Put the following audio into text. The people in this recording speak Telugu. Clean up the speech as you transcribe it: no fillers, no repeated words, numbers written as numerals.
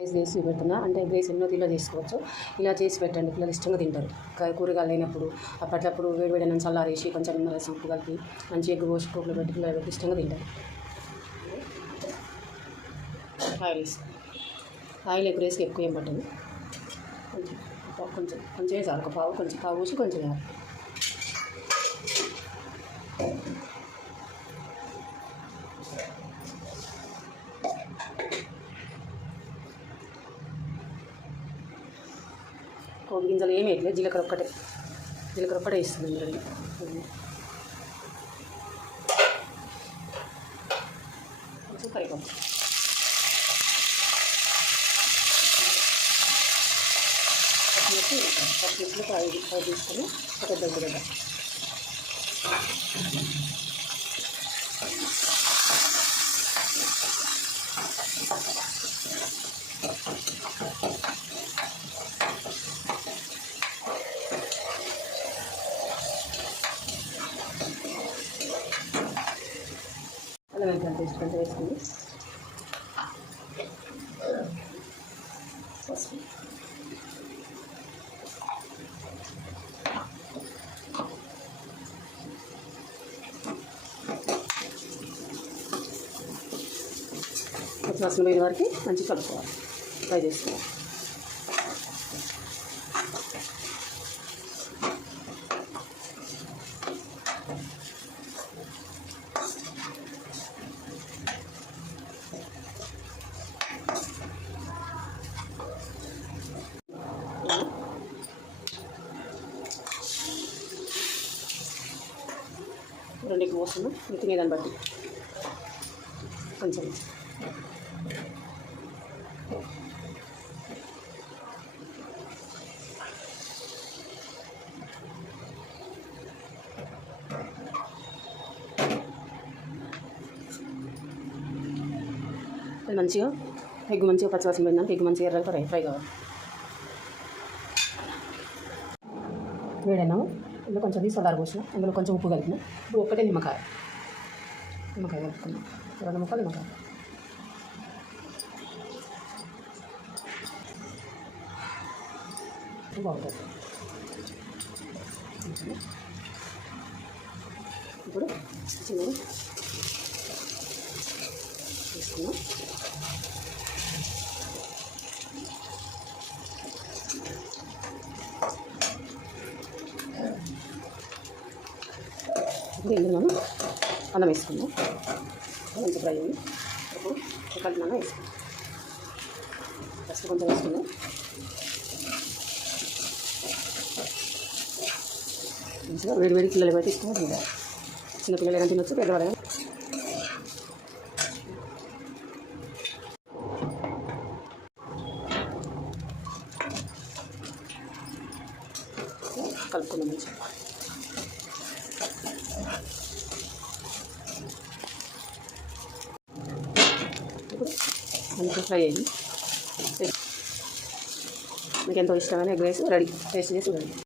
రైస్ చేసి పెడుతున్నా అంటే ఎగ్ రైస్ ఎన్నో తీరులో చేసుకోవచ్చు. ఇలా చేసి పెట్టండి, పిల్లలు ఇష్టంగా తింటారు. కూరగాయలు లేనప్పుడు అప్పట్లప్పుడు వేడి అన్నం చల్లారేసి కొంచెం నిమ్మరసం ఉప్పు కలిపి మంచి ఎగ్ పోసి పోపులో పెట్టి పిల్లలు పెట్టి ఇష్టంగా తింటారు. ఆయిల్ ఎగ్ రైస్కి ఎక్కువ ఏం పట్టదు, కొంచెం కొంచెం చాలు. ఒక పావు పోసి కొంచెం వేయాలి. కోడి గింజలు ఏమీ వేయట్లేదు, జీలకర్ర ఒక్కటే ఇస్తుంది అందులో. కొంచెం కరివేపాకు, పచ్చిమిర్చిలో 5 తీసుకొని ఒక పెద్ద ఉల్లిగడ్డ, అల్లం వెల్లుల్లి పేస్ట్ కొంచెం వేసుకుంది, పచ్చివాసన పోయిన వరకు మంచిగా కలుపుకోవాలి, ఫ్రై చేసుకోవాలి. రెండుకి పోస్తున్నా, తినేదాన్ని బట్టి కొంచెం మంచిగా ఎగ్ మంచిగా పచ్చివాసన పోయిందాక ఎగ్ మంచిగా ఎర్రగా ఫ్రై కావాలి. వేడైనా ఇందులో కొంచెం చల్లారి పోసిన, అందులో కొంచెం ఉప్పు కలిపిన, ఇప్పుడు ఒక్కటే నిమ్మకాయ కలుపుకున్నాం, 2 ముక్కలు నిమ్మకాయ. బాగుంటుంది. ఇప్పుడు చిన్నగా తీసుకున్నాం. ఇప్పుడు ఇందులో మనం అన్నం వేసుకుందాం, మంచి ఫ్రై అయ్యి. ఇప్పుడు కలిపిన వేసుకుందాం, ఫస్ట్ కొంచెం వేసుకుందాం. మంచిగా వేడి పిల్లలు పెట్టి ఇష్టం తింటారు. చిన్నపిల్లలు ఏమైనా తినొచ్చు, పెద్దవాళ్ళు కలుపుకుందాం మంచిగా. ఇప్పుడు మంచిగా ఫ్రై అయ్యింది. మీకు ఎంతో ఇష్టమైన ఎగ్ రైస్ రెడీ, టేస్ట్ చేసి రెడీ.